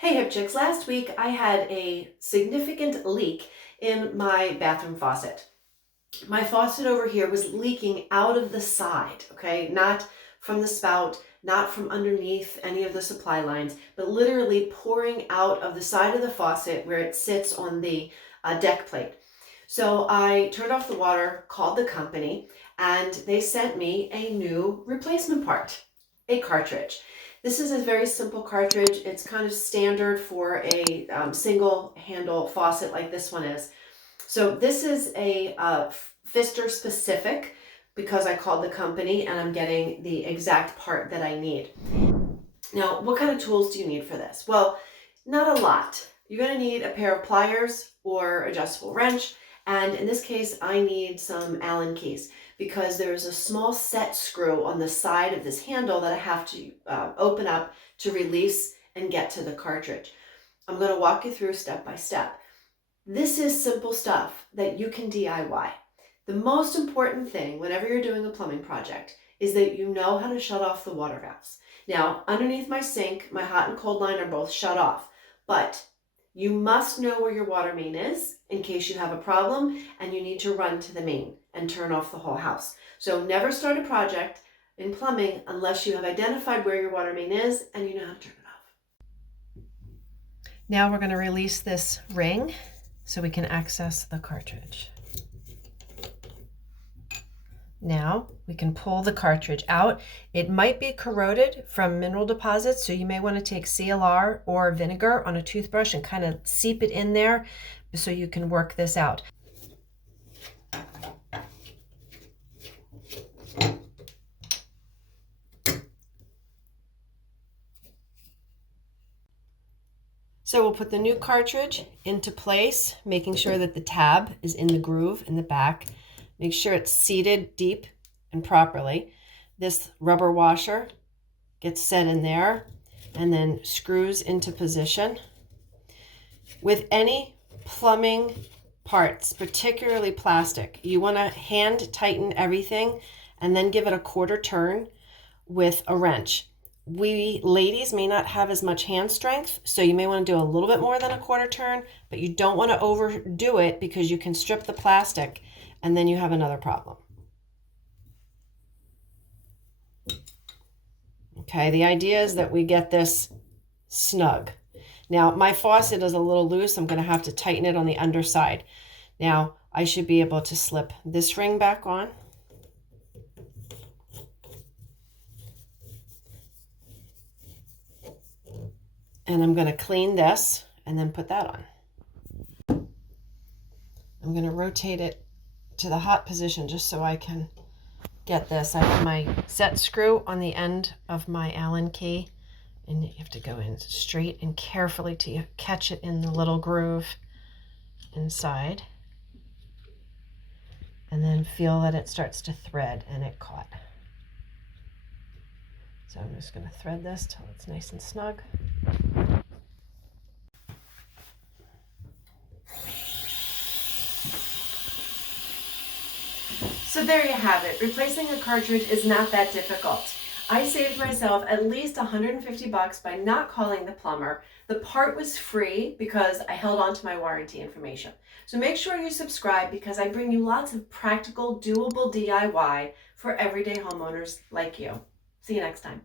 Hey Hip Chicks, last week I had a significant leak in my bathroom faucet. My faucet over here was leaking out of the side, okay? Not from the spout, not from underneath any of the supply lines, but literally pouring out of the side of the faucet where it sits on the deck plate. So I turned off the water, called the company, and they sent me a new replacement part, a cartridge. This is a very simple cartridge. It's kind of standard for a single handle faucet like this one is. So this is a Pfister specific because I called the company and I'm getting the exact part that I need. Now, what kind of tools do you need for this? Well, not a lot. You're going to need a pair of pliers or adjustable wrench. And in this case, I need some Allen keys because there's a small set screw on the side of this handle that I have to open up to release and get to the cartridge. I'm going to walk you through step by step. This is simple stuff that you can DIY. The most important thing whenever you're doing a plumbing project is that you know how to shut off the water valves. Now, underneath my sink, my hot and cold line are both shut off, but you must know where your water main is in case you have a problem and you need to run to the main and turn off the whole house. So never start a project in plumbing unless you have identified where your water main is and you know how to turn it off. Now we're going to release this ring so we can access the cartridge. Now we can pull the cartridge out. It might be corroded from mineral deposits, so you may want to take CLR or vinegar on a toothbrush and kind of seep it in there so you can work this out. So we'll put the new cartridge into place, making sure that the tab is in the groove in the back. Make sure it's seated deep and properly. This rubber washer gets set in there and then screws into position. With any plumbing parts, particularly plastic, you want to hand tighten everything and then give it a quarter turn with a wrench. We ladies may not have as much hand strength, so you may want to do a little bit more than a quarter turn, but you don't want to overdo it because you can strip the plastic and then you have another problem. Okay, the idea is that we get this snug. Now, my faucet is a little loose. I'm going to have to tighten it on the underside. Now, I should be able to slip this ring back on. And I'm going to clean this and then put that on. I'm going to rotate it to the hot position just so I can get this. I have my set screw on the end of my Allen key, and you have to go in straight and carefully till you catch it in the little groove inside, and then feel that it starts to thread, and it caught. So I'm just going to thread this till it's nice and snug. So there you have it. Replacing a cartridge is not that difficult. I saved myself at least $150 by not calling the plumber. The part was free because I held on to my warranty information. So make sure you subscribe because I bring you lots of practical, doable DIY for everyday homeowners like you. See you next time.